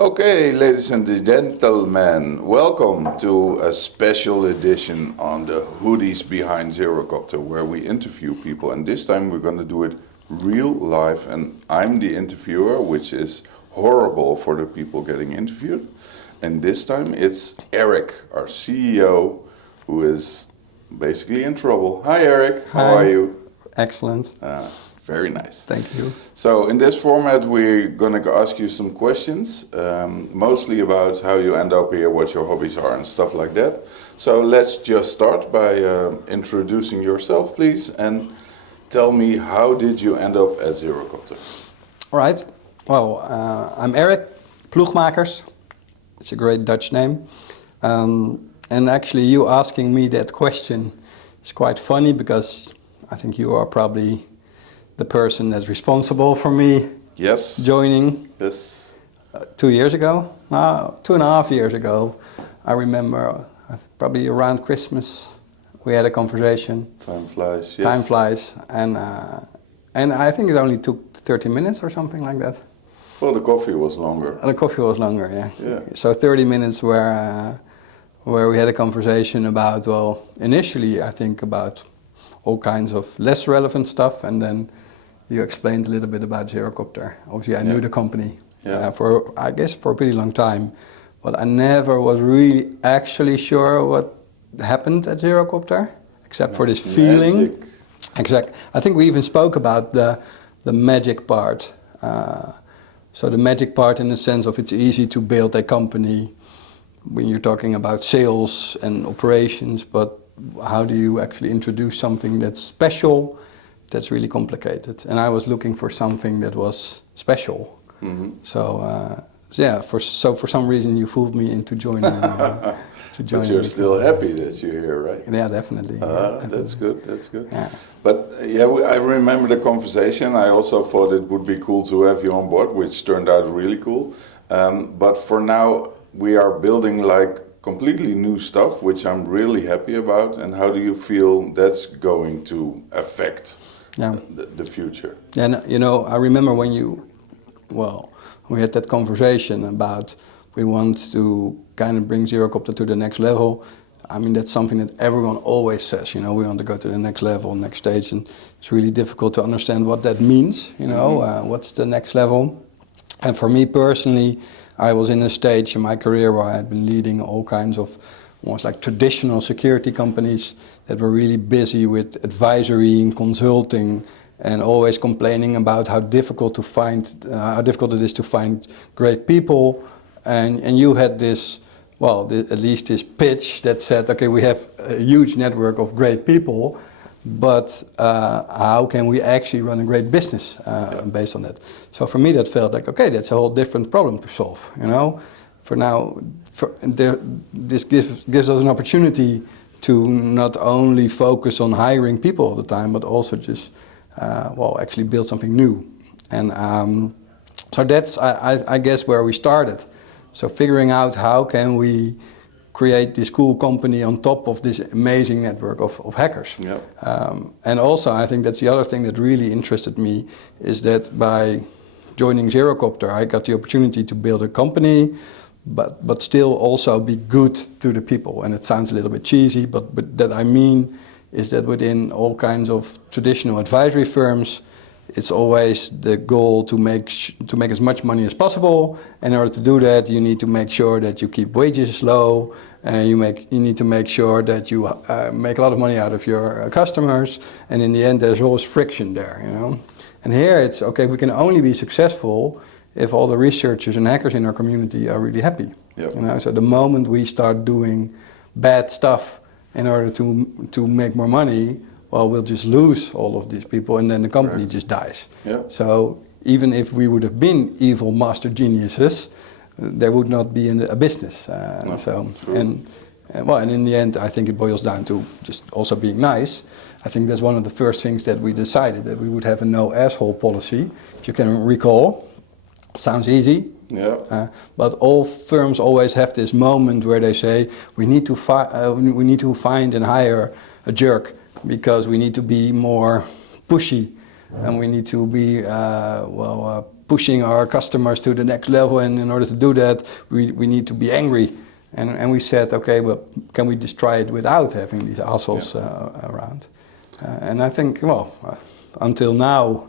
Okay, ladies and gentlemen, welcome to a special edition on the hoodies behind Zerocopter, where we interview people, and this time we're going to do it real live, and I'm the interviewer, which is horrible for the people getting interviewed. And this time it's Erik, our CEO, who is basically in trouble. Hi Erik, how are you? Excellent. Very nice. Thank you. So in this format we're going to ask you some questions, mostly about how you end up here, what your hobbies are and stuff like that. So let's just start by introducing yourself, please, and tell me, how did you end up at Zerocopter? All right. Well, I'm Erik Ploegmakers. It's a great Dutch name. And actually you asking me that question is quite funny, because I think you are probably the person that's responsible for me joining. Yes. 2 years ago, 2.5 years ago, I remember probably around Christmas we had a conversation. Time flies, yes. Time flies, and I think it only took 30 minutes or something like that. Well, the coffee was longer. The coffee was longer, Yeah. So 30 minutes where we had a conversation about, well, initially I think about all kinds of less relevant stuff, and then you explained a little bit about Zerocopter. Obviously I knew the company for, I guess, for a pretty long time, but I never was really actually sure what happened at Zerocopter, except for this feeling. Exactly. I think we even spoke about the magic part. So the magic part in the sense of it's easy to build a company when you're talking about sales and operations, but how do you actually introduce something that's special? That's really complicated. And I was looking for something that was special. Mm-hmm. For some reason you fooled me into joining. But you're still happy that you're here, right? Yeah, definitely. That's good, that's good. Yeah. But I remember the conversation. I also thought it would be cool to have you on board, which turned out really cool. But for now, we are building like completely new stuff, which I'm really happy about. And how do you feel that's going to affect the future? And I remember when we had that conversation about we want to kind of bring Zerocopter to the next level. I mean, that's something that everyone always says, we want to go to the next level, next stage, and it's really difficult to understand what that means, what's the next level. And for me personally, I was in a stage in my career where I had been leading all kinds of almost like traditional security companies that were really busy with advisory and consulting, and always complaining about how difficult it is to find great people. And you had this, at least this pitch that said, okay, we have a huge network of great people, but how can we actually run a great business based on that? So for me that felt like, okay, that's a whole different problem to solve, For now, this gives us an opportunity to not only focus on hiring people all the time, but also just, actually build something new. And so that's, I guess, where we started. So figuring out how can we create this cool company on top of this amazing network of hackers. Yep. And also I think that's the other thing that really interested me, is that by joining Zerocopter I got the opportunity to build a company, but still also be good to the people. And it sounds a little bit cheesy, but that I mean is that within all kinds of traditional advisory firms, it's always the goal to make as much money as possible. In order to do that, you need to make sure that you keep wages low, and you need to make sure that you make a lot of money out of your customers. And in the end, there's always friction there, And here it's okay. We can only be successful if all the researchers and hackers in our community are really happy. Yep. So the moment we start doing bad stuff in order to make more money, we'll just lose all of these people, and then the company just dies. Yeah. So even if we would have been evil master geniuses, there would not be a business. And in the end, I think it boils down to just also being nice. I think that's one of the first things that we decided, that we would have a no asshole policy. If you can recall, sounds easy. Yeah. But all firms always have this moment where they say we need to find and hire a jerk, because we need to be more pushy, and we need to be pushing our customers to the next level, and in order to do that, we need to be angry. And we said, okay, well, can we just try it without having these assholes around? And I think, well, until now,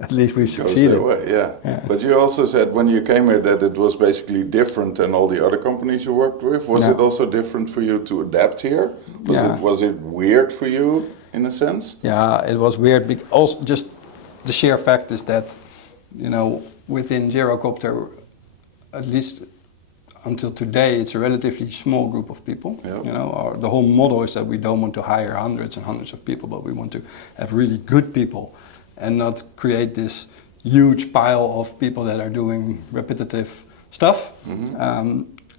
at least we've succeeded. Yeah. But you also said when you came here that it was basically different than all the other companies you worked with. Was it also different for you to adapt here? Was it weird for you in a sense? Yeah, it was weird. Also, just the sheer fact is that, you know, within Zerocopter, at least until today, it's a relatively small group of people. You know, the whole model is that we don't want to hire hundreds and hundreds of people, but we want to have really good people and not create this huge pile of people that are doing repetitive stuff.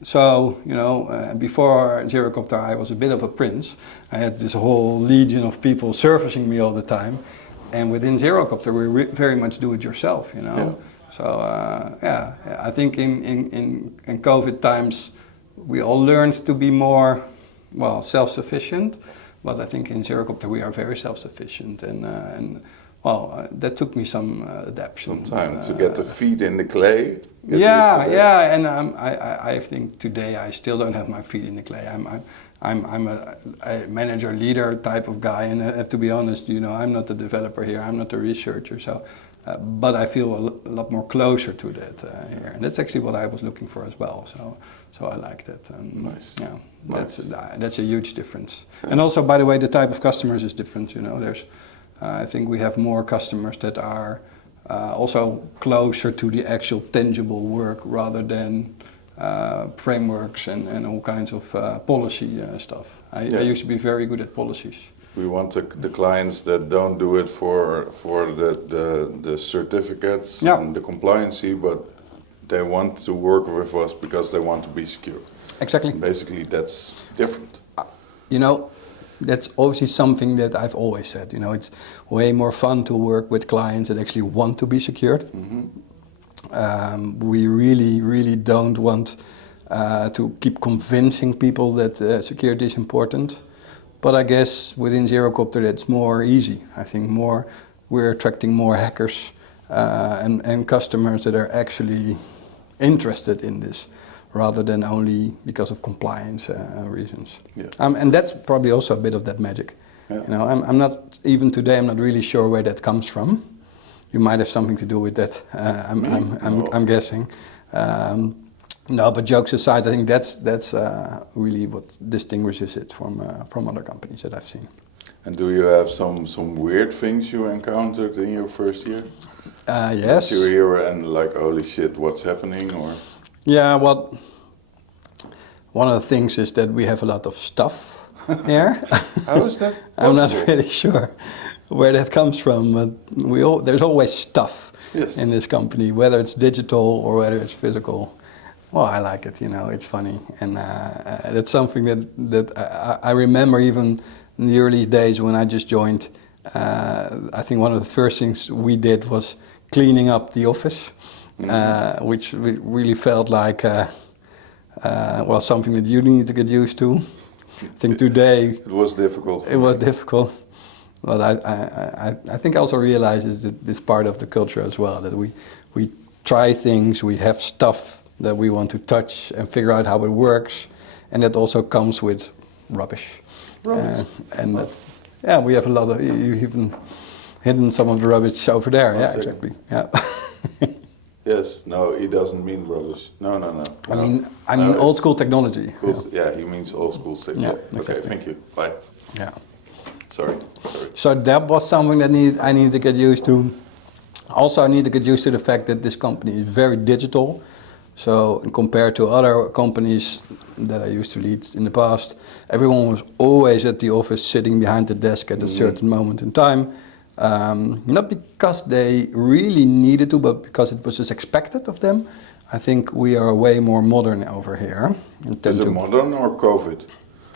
So, you know, before Zerocopter, I was a bit of a prince. I had this whole legion of people servicing me all the time. And within Zerocopter, we very much do it yourself, you know. So, I think in COVID times, we all learned to be more, well, self-sufficient. But I think in Zerocopter, we are very self-sufficient. And that took me some adaptation. Some time to get the feet in the clay. And I think today I still don't have my feet in the clay. I'm a manager, leader type of guy, and I have to be honest, you know, I'm not a developer here, I'm not a researcher, so, but I feel a lot more closer to that here, and that's actually what I was looking for as well. So I like that. Nice. Yeah, that's a huge difference. And also, by the way, the type of customers is different. You know, there's. I think we have more customers that are also closer to the actual tangible work rather than frameworks and all kinds of policy stuff. I used to be very good at policies. We want the clients that don't do it for the certificates and the compliancy, but they want to work with us because they want to be secure. Exactly. Basically, that's different. You know, that's obviously something that I've always said. You know, it's way more fun to work with clients that actually want to be secured. We really, really don't want to keep convincing people that security is important. But I guess within Zerocopter that's more easy. I think we're attracting more hackers and customers that are actually interested in this, rather than only because of compliance reasons. And that's probably also a bit of that magic. You know, I'm not, even today, I'm not really sure where that comes from. You might have something to do with that, I'm guessing. No, but jokes aside, I think that's really what distinguishes it from other companies that I've seen. And do you have some weird things you encountered in your first year? Yes. That you hear and like, holy shit, what's happening, or? Yeah, well, one of the things is that we have a lot of stuff here. How is that possible? I'm not really sure where that comes from, but there's always stuff in this company, whether it's digital or whether it's physical. Well, I like it, you know, it's funny. And that's something that I remember even in the early days when I just joined. I think one of the first things we did was cleaning up the office. Which really felt like, well, something that you need to get used to. I think today... It was difficult. It was difficult. But I think I also realized is that this part of the culture as well, that we try things, we have stuff that we want to touch and figure out how it works, and that also comes with rubbish. And that, we have a lot of, you even hidden some of the rubbish over there. Exactly. Yeah. Yes, no, he doesn't mean rubbish. No. I mean old school technology. Cool. Yeah, he means old school stuff. Yeah, exactly. Okay, thank you. Bye. Yeah. Sorry. So that was something that I needed to get used to. Also, I need to get used to the fact that this company is very digital. So compared to other companies that I used to lead in the past, everyone was always at the office sitting behind the desk at a certain moment in time. Not because they really needed to, but because it was just expected of them. I think we are way more modern over here. Is it modern or COVID?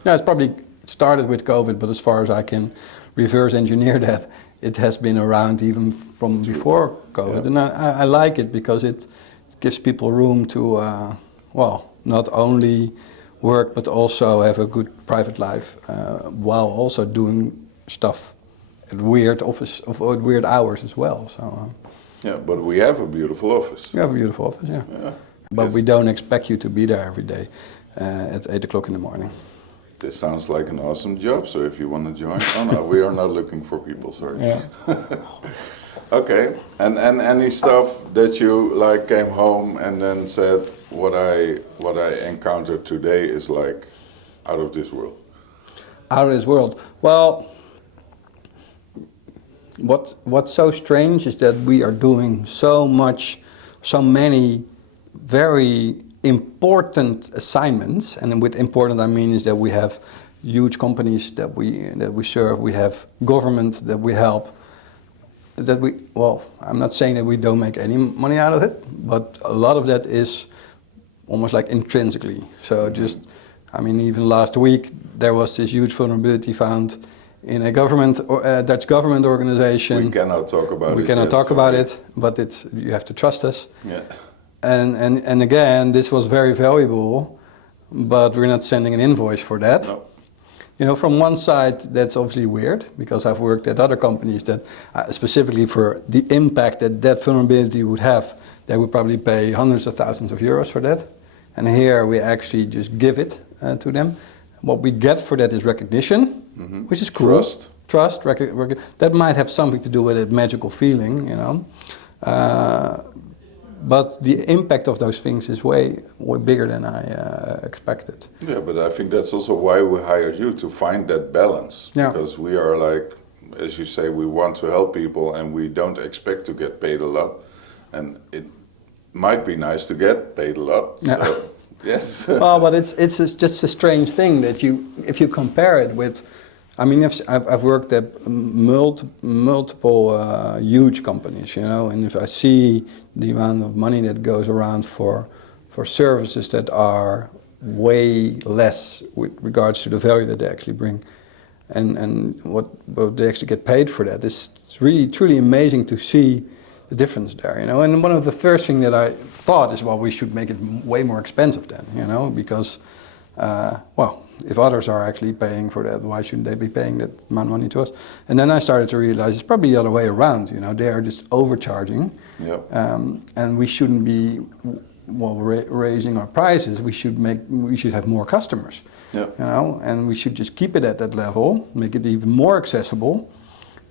Yeah, it's probably started with COVID, but as far as I can reverse engineer that, it has been around even from before COVID. And I like it because it gives people room to, well, not only work, but also have a good private life, while also doing stuff at weird hours as well. So Yeah, but we have a beautiful office. You have a beautiful office, yeah. Yeah. But Yes. we don't expect you to be there every day at 8 o'clock in the morning. This sounds like an awesome job, so if you want to join... Oh no, we are not looking for people, sorry. Yeah. Okay, and any stuff that you like came home and then said, what I encountered today is like out of this world? Out of this world. Well, what's so strange is that we are doing so many very important assignments, and with important I mean is that we have huge companies that we serve, we have government that we help, I'm not saying that we don't make any money out of it, but a lot of that is almost like intrinsically. So just, I mean, even last week there was this huge vulnerability found in a Dutch government organization. We cannot talk about it. We cannot yet, talk sorry. about it, but you have to trust us. Yeah. And again, this was very valuable, but we're not sending an invoice for that. No. You know, from one side, that's obviously weird, because I've worked at other companies that, specifically for the impact that vulnerability would have, they would probably pay hundreds of thousands of euros for that. And here we actually just give it to them. What we get for that is recognition, which is cool. Trust, that might have something to do with that magical feeling, you know. But the impact of those things is way bigger than I expected. Yeah, but I think that's also why we hired you, to find that balance. Yeah. Because we are like, as you say, we want to help people and we don't expect to get paid a lot. And it might be nice to get paid a lot. Yeah. So, yes. Well, but it's just a strange thing that if you compare it with, I mean, I've worked at multiple huge companies, you know, and if I see the amount of money that goes around for services that are way less with regards to the value that they actually bring, and what they actually get paid for that, it's really truly amazing to see the difference there, you know. And one of the first things that I thought is, well, we should make it way more expensive then, you know, because, if others are actually paying for that, why shouldn't they be paying that amount of money to us? And then I started to realize it's probably the other way around, you know, they are just overcharging. Yep. And we shouldn't be raising our prices. We should have more customers. Yep. You know, and we should just keep it at that level, make it even more accessible,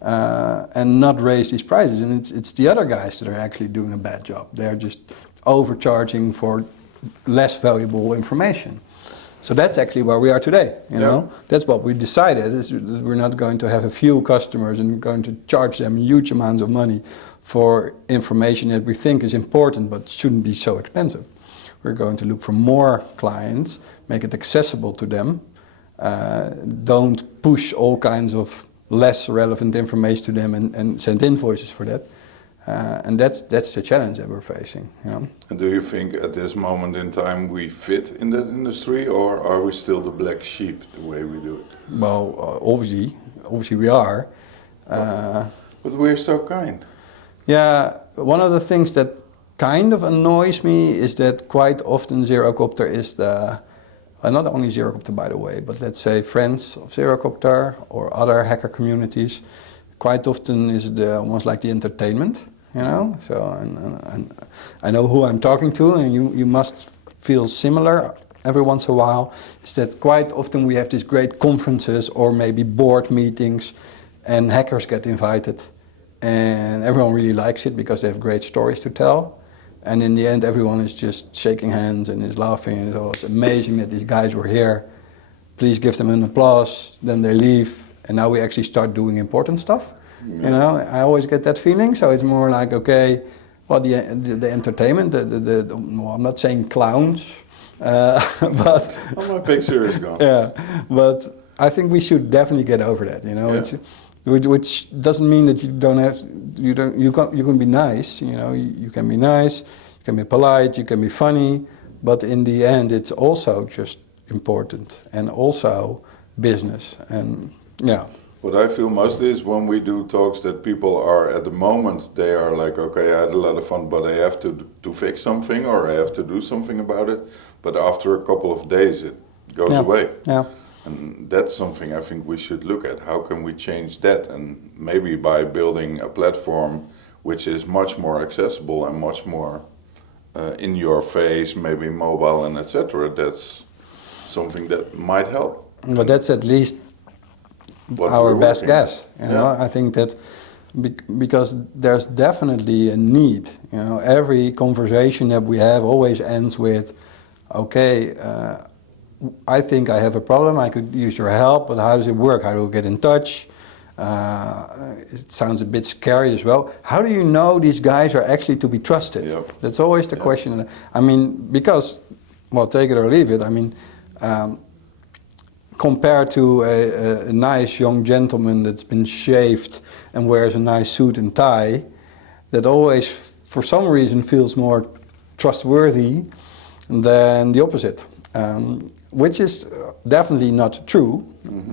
and not raise these prices. And it's the other guys that are actually doing a bad job. They're just overcharging for less valuable information. So that's actually where we are today, you know. That's what we decided, is that we're not going to have a few customers and going to charge them huge amounts of money for information that we think is important but shouldn't be so expensive. We're going to look for more clients, make it accessible to them, don't push all kinds of less relevant information to them and send invoices for that. And that's the challenge that we're facing, you know. And do you think at this moment in time we fit in that industry, or are we still the black sheep the way we do it? Well, obviously we are. But we're so kind. Yeah, one of the things that kind of annoys me is that quite often Zerocopter is not only Zerocopter by the way, but let's say friends of Zerocopter or other hacker communities, quite often is almost like the entertainment, you know. So and I know who I'm talking to, and you must feel similar every once in a while, is that quite often we have these great conferences or maybe board meetings, and hackers get invited, and everyone really likes it because they have great stories to tell. And in the end, everyone is just shaking hands and is laughing, and it's amazing that these guys were here. Please give them an applause. Then they leave, and now we actually start doing important stuff. Yeah. You know, I always get that feeling. So it's more like, okay, well, the entertainment. Well, I'm not saying clowns, but oh, my picture is gone. Yeah, but I think we should definitely get over that. You know, Yeah. Which doesn't mean that you can be nice, you know, you can be nice, you can be polite, you can be funny, but in the end it's also just important and also business, and yeah. What I feel mostly is when we do talks that people are at the moment, they are like, okay, I had a lot of fun, but I have to fix something or I have to do something about it, but after a couple of days it goes away. Yeah. And that's something I think we should look at. How can we change that? And maybe by building a platform which is much more accessible and much more in your face, maybe mobile and etc. That's something that might help. But that's at least What our we're best working. guess. You know, Yeah. I think that because there's definitely a need. You know, every conversation that we have always ends with, okay, I think I have a problem. I could use your help, but how does it work? How do I get in touch? It sounds a bit scary as well. How do you know these guys are actually to be trusted? Yep. That's always the Yep. question. I mean, because, well, take it or leave it. I mean, compared to a nice young gentleman that's been shaved and wears a nice suit and tie, that always, for some reason, feels more trustworthy than the opposite, which is definitely not true,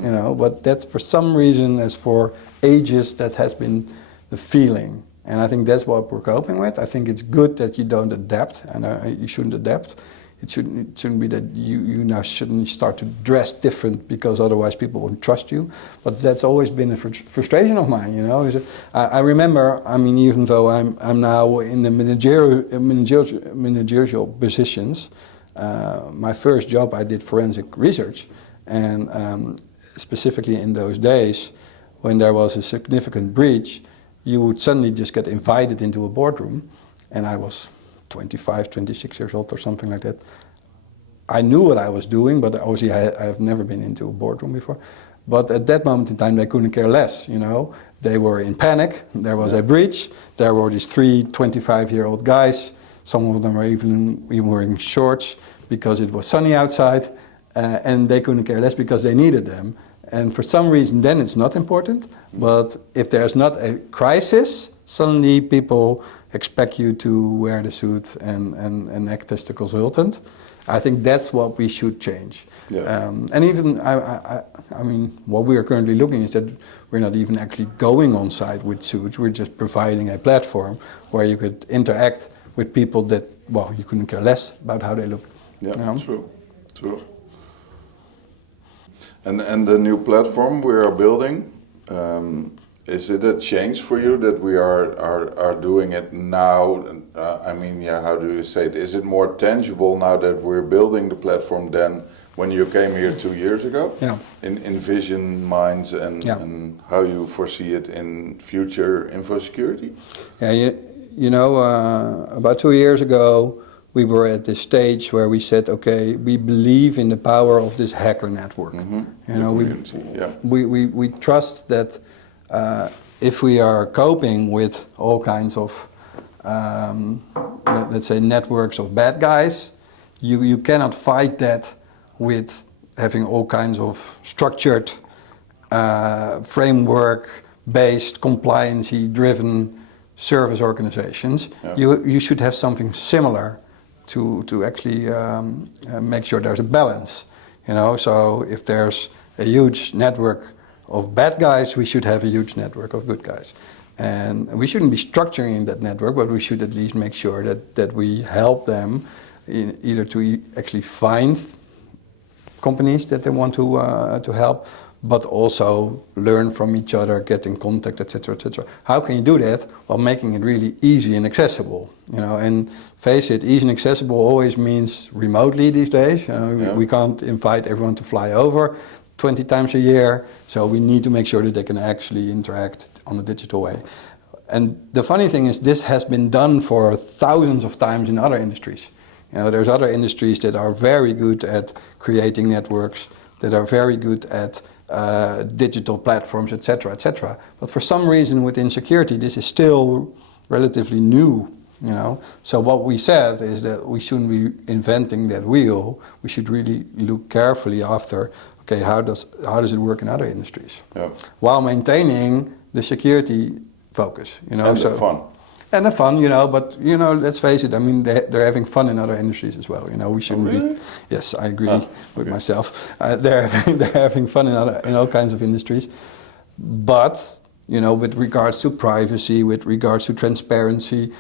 you know. But that, for some reason, as for ages, that has been the feeling, and I think that's what we're coping with. I think it's good that you don't adapt, and you shouldn't adapt. It shouldn't be that you now shouldn't start to dress different because otherwise people won't trust you. But that's always been a frustration of mine, you know. I remember, I mean, even though I'm now in the managerial positions, my first job I did forensic research, and specifically in those days when there was a significant breach, you would suddenly just get invited into a boardroom, and I was 25, 26 years old or something like that. I knew what I was doing, but obviously I have never been into a boardroom before. But at that moment in time, they couldn't care less, you know. They were in panic, there was a breach, there were these three 25-year-old guys, some of them were even wearing shorts because it was sunny outside, and they couldn't care less because they needed them. And for some reason then it's not important, but if there's not a crisis, suddenly people expect you to wear the suit and act as the consultant. I think that's what we should change. Yeah. And even, I mean, what we are currently looking is that we're not even actually going on site with suits. We're just providing a platform where you could interact with people that, well, you couldn't care less about how they look. Yeah, You know? true. And the new platform we are building, is it a change for you that we are doing it now? I mean, yeah, how do you say it? Is it more tangible now that we're building the platform than when you came here 2 years ago? Yeah. In vision, minds, and how you foresee it in future info security? Yeah, you know, about 2 years ago, we were at this stage where we said, okay, we believe in the power of this hacker network. Mm-hmm. You know, Yeah. we trust that if we are coping with all kinds of, let's say, networks of bad guys, you cannot fight that with having all kinds of structured, framework-based, compliance-driven service organizations. Yeah. You should have something similar to actually make sure there's a balance. You know, so if there's a huge network of bad guys, we should have a huge network of good guys. And we shouldn't be structuring that network, but we should at least make sure that we help them in either to actually find companies that they want to help, but also learn from each other, get in contact, etc., etc. How can you do that? While making it really easy and accessible, you know. And face it, easy and accessible always means remotely these days. You know, Yeah. we can't invite everyone to fly over 20 times a year, so we need to make sure that they can actually interact on a digital way. And the funny thing is, this has been done for thousands of times in other industries. You know, there's other industries that are very good at creating networks, that are very good at digital platforms, etc., etc. But for some reason within security, this is still relatively new. You know, so what we said is that we shouldn't be inventing that wheel. We should really look carefully after. Okay, how does it work in other industries? Yeah. While maintaining the security focus, you know, And the fun. And the fun, you know, but you know, let's face it. I mean, they're having fun in other industries as well. You know, we shouldn't really? be. Yes, I agree with okay. myself. They're having fun in all kinds of industries, but you know, with regards to privacy, with regards to transparency,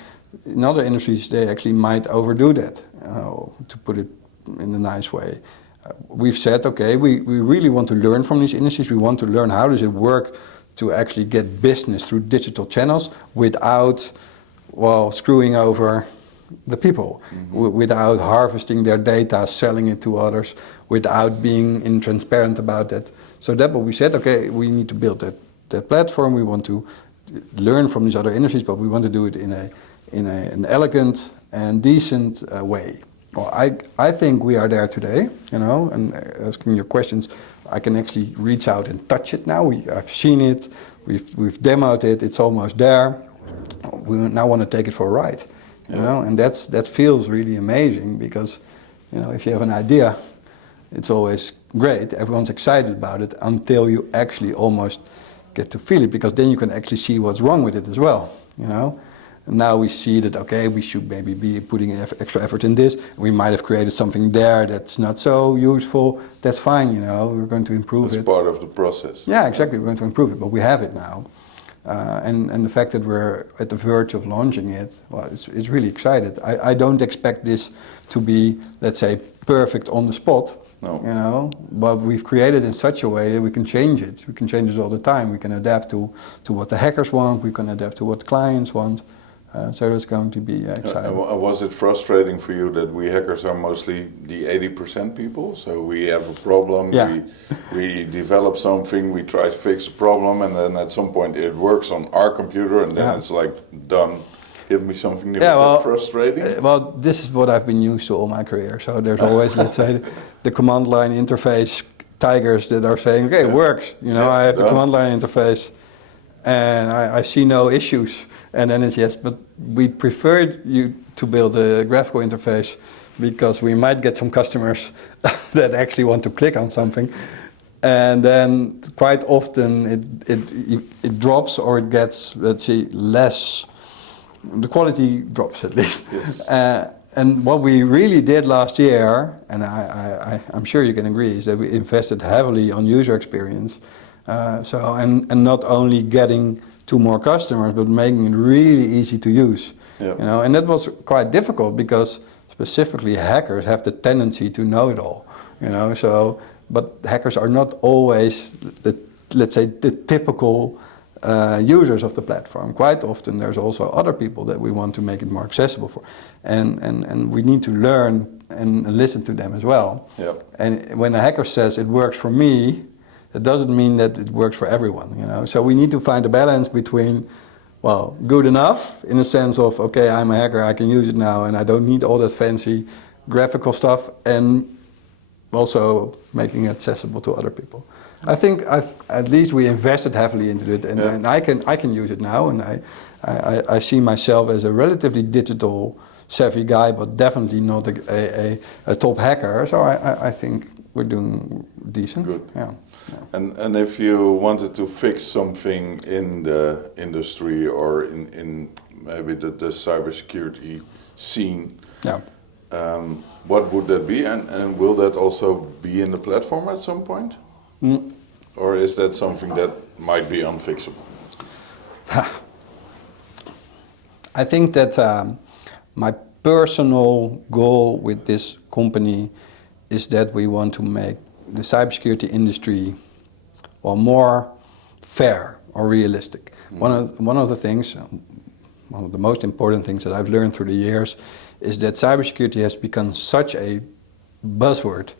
in other industries they actually might overdo that. To put it in a nice way. We've said, okay, we really want to learn from these industries. We want to learn how does it work to actually get business through digital channels without, well, screwing over the people, without harvesting their data, selling it to others, without being intransparent about that. So that's what we said, okay, we need to build that platform. We want to learn from these other industries, but we want to do it in an elegant and decent way. Well, I think we are there today, you know, and asking your questions, I can actually reach out and touch it now. I've seen it, we've demoed it, it's almost there. We now want to take it for a ride, you know, and that feels really amazing because, you know, if you have an idea, it's always great, everyone's excited about it until you actually almost get to feel it, because then you can actually see what's wrong with it as well, you know. And now we see that, okay, we should maybe be putting extra effort in this. We might have created something there that's not so useful. That's fine, you know, we're going to improve it. It's part of the process. Yeah, exactly, we're going to improve it, but we have it now. And the fact that we're at the verge of launching it, well, it's really excited. I don't expect this to be, let's say, perfect on the spot. No. You know, but we've created it in such a way that we can change it. We can change it all the time. We can adapt to what the hackers want. We can adapt to what clients want. So it's going to be exciting. Was it frustrating for you that we hackers are mostly the 80% people? So we have a problem, we develop something, we try to fix a problem, and then at some point it works on our computer, and then it's like done. Give me something new. Yeah, well, frustrating? Well, this is what I've been used to all my career. So there's always, let's say, the command line interface tigers that are saying, okay, it works. You know, I have the command line interface, and I see no issues. And then it's yes, but we preferred you to build a graphical interface because we might get some customers that actually want to click on something. And then quite often it drops, or it gets, let's see, less. The quality drops at least. Yes. And what we really did last year, and I'm sure you can agree, is that we invested heavily on user experience. And not only getting to more customers, but making it really easy to use. Yep. You know, and that was quite difficult because specifically hackers have the tendency to know it all. You know, so but hackers are not always let's say the typical users of the platform. Quite often there's also other people that we want to make it more accessible for, and we need to learn and listen to them as well. Yep. And when a hacker says it works for me, it doesn't mean that it works for everyone, you know. So we need to find a balance between, well, good enough in the sense of, okay, I'm a hacker, I can use it now, and I don't need all that fancy graphical stuff, and also making it accessible to other people. I think at least we invested heavily into it, and I can use it now, and I see myself as a relatively digital savvy guy, but definitely not a top hacker. So I think we're doing decent. Good. Yeah. And if you wanted to fix something in the industry or in maybe the cybersecurity scene, what would that be? And will that also be in the platform at some point? Or is that something that might be unfixable? I think that my personal goal with this company is that we want to make the cybersecurity industry, well, more fair or realistic. One of the things, one of the most important things that I've learned through the years is that cybersecurity has become such a buzzword,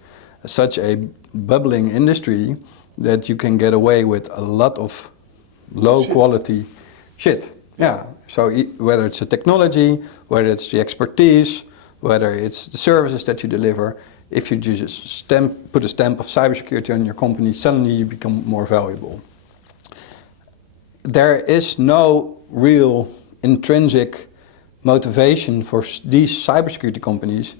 such a bubbling industry that you can get away with a lot of low quality shit. Yeah. So whether it's the technology, whether it's the expertise, whether it's the services that you deliver, if you just put a stamp of cybersecurity on your company, suddenly you become more valuable. There is no real intrinsic motivation for these cybersecurity companies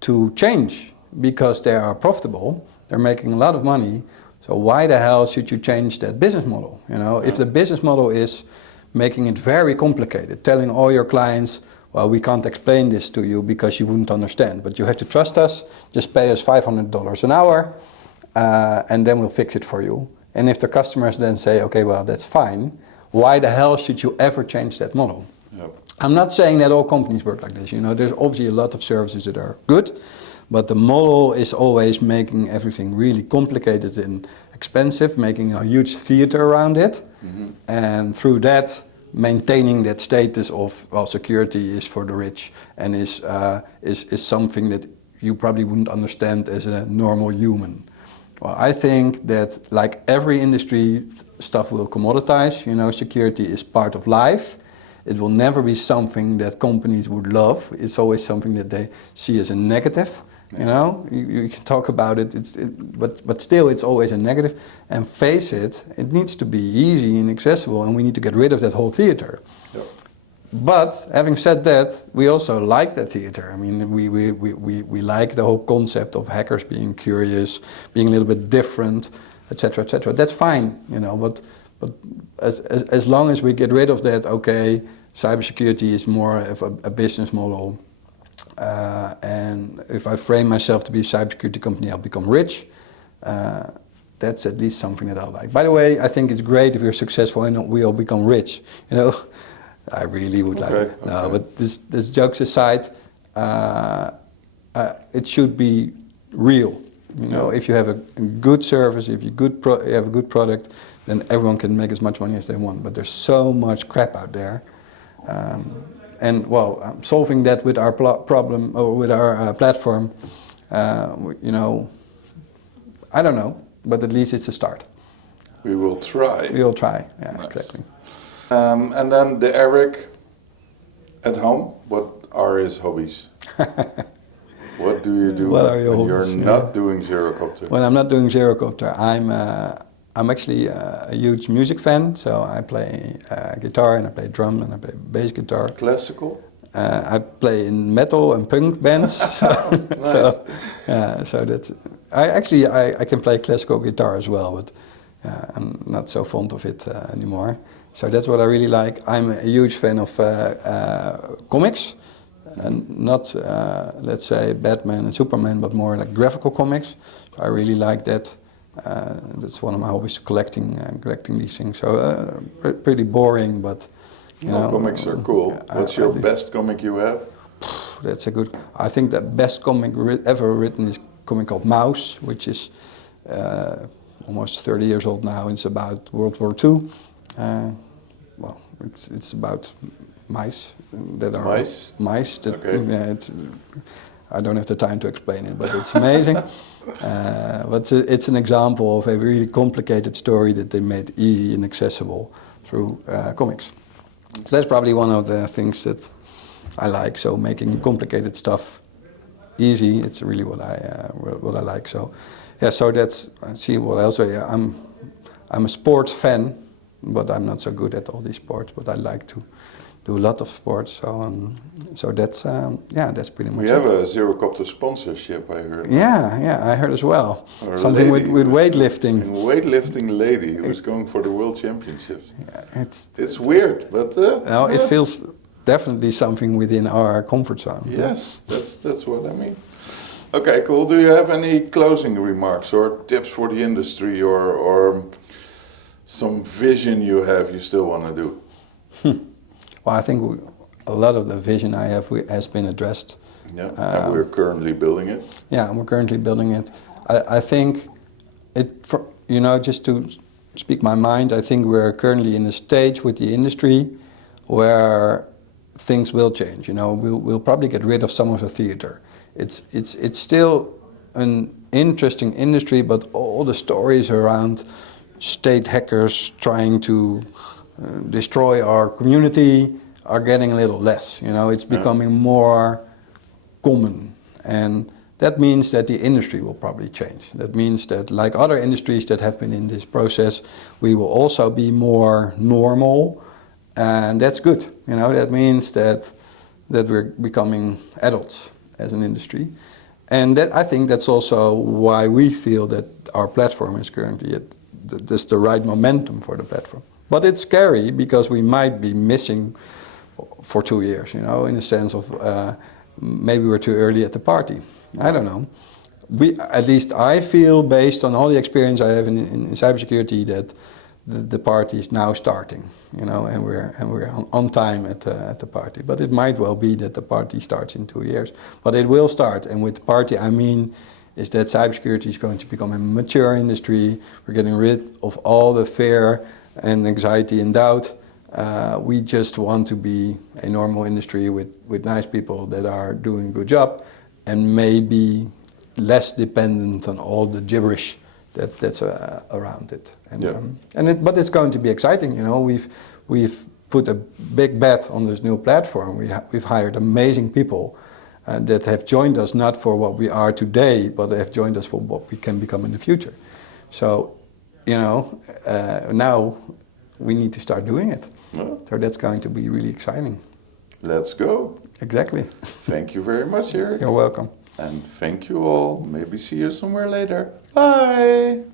to change because they are profitable, they're making a lot of money. So why the hell should you change that business model? You know, if the business model is making it very complicated, telling all your clients, well, we can't explain this to you because you wouldn't understand, but you have to trust us, just pay us $500 an hour, and then we'll fix it for you. And if the customers then say, okay, well, that's fine, why the hell should you ever change that model? Yep. I'm not saying that all companies work like this. You know, there's obviously a lot of services that are good, but the model is always making everything really complicated and expensive, making a huge theater around it, and through that maintaining that status of, well, security is for the rich, and is something that you probably wouldn't understand as a normal human. Well, I think that like every industry, stuff will commoditize. You know, security is part of life. It will never be something that companies would love. It's always something that they see as a negative. You know, you can talk about it, but still it's always a negative. And face it, it needs to be easy and accessible, and we need to get rid of that whole theater. Yep. But having said that, we also like that theater. I mean, we like the whole concept of hackers being curious, being a little bit different, etc., etc. That's fine, you know. But as long as we get rid of that, okay, cybersecurity is more of a business model. And if I frame myself to be a cybersecurity company, I'll become rich. That's at least something that I like. By the way, I think it's great if we're successful and we all become rich. You know, I really would like it. No, but this jokes aside, it should be real. You know, if you have a good service, if you have a good product, then everyone can make as much money as they want. But there's so much crap out there. And well, solving that with our problem or with our platform, you know, I don't know, but at least it's a start. We will try. We will try. Yeah, nice. Exactly. And then the Erik at home. What are his hobbies? What do you do when you're not doing Zerocopter? When I'm not doing Zerocopter, I'm actually a huge music fan, so I play guitar and I play drum and I play bass guitar. Classical? I play in metal and punk bands. Nice. So that's I can play classical guitar as well, but I'm not so fond of it anymore. So that's what I really like. I'm a huge fan of comics, and not let's say Batman and Superman, but more like graphical comics. So I really like that. That's one of my hobbies, collecting these things. So pretty boring, but you know, comics are cool. What's your best comic you have? That's a good. I think the best comic ever written is a comic called Mouse, which is almost 30 years old now. It's about World War II. Well, it's about mice that are mice. That, okay. Yeah, I don't have the time to explain it, but it's amazing. But it's an example of a really complicated story that they made easy and accessible through comics. So that's probably one of the things that I like. So making complicated stuff easy, it's really what I like. So yeah, so that's, see what else. Yeah, I'm a sports fan, but I'm not so good at all these sports. But I like to do a lot of sports. So that's that's pretty much. We have a Zerocopter sponsorship, I heard. Yeah, I heard as well. Something with weightlifting. A weightlifting lady who's going for the World Championships. Yeah, it's weird, but no, it feels definitely something within our comfort zone. Yes, that's what I mean. Okay, cool. Do you have any closing remarks or tips for the industry, or some vision you have you still want to do? Well, I think a lot of the vision I have has been addressed. Yeah, and we're currently building it. Yeah, we're currently building it. I think just to speak my mind, I think we're currently in a stage with the industry where things will change. You know, we'll probably get rid of some of the theater. It's still an interesting industry, but all the stories around state hackers trying to destroy our community are getting a little less. You know, it's becoming more common, and that means that the industry will probably change. That means that, like other industries that have been in this process, we will also be more normal, and that's good. You know, that means that we're becoming adults as an industry, and that I think that's also why we feel that our platform is currently that's the right momentum for the platform. But it's scary because we might be missing for 2 years, you know, in the sense of maybe we're too early at the party. I don't know. At least I feel, based on all the experience I have in cybersecurity, that the party is now starting, you know, and we're on time at the party. But it might well be that the party starts in 2 years. But it will start, and with the party I mean is that cybersecurity is going to become a mature industry. We're getting rid of all the fear and anxiety and doubt. We just want to be a normal industry with nice people that are doing a good job and maybe less dependent on all the gibberish that's around it. And, Yeah. But it's going to be exciting. You know, we've put a big bet on this new platform. We've hired amazing people that have joined us not for what we are today, but they have joined us for what we can become in the future. So, you know, now we need to start doing it. Yeah. So that's going to be really exciting. Let's go. Exactly. Thank you very much, Erik. You're welcome. And thank you all. Maybe see you somewhere later. Bye.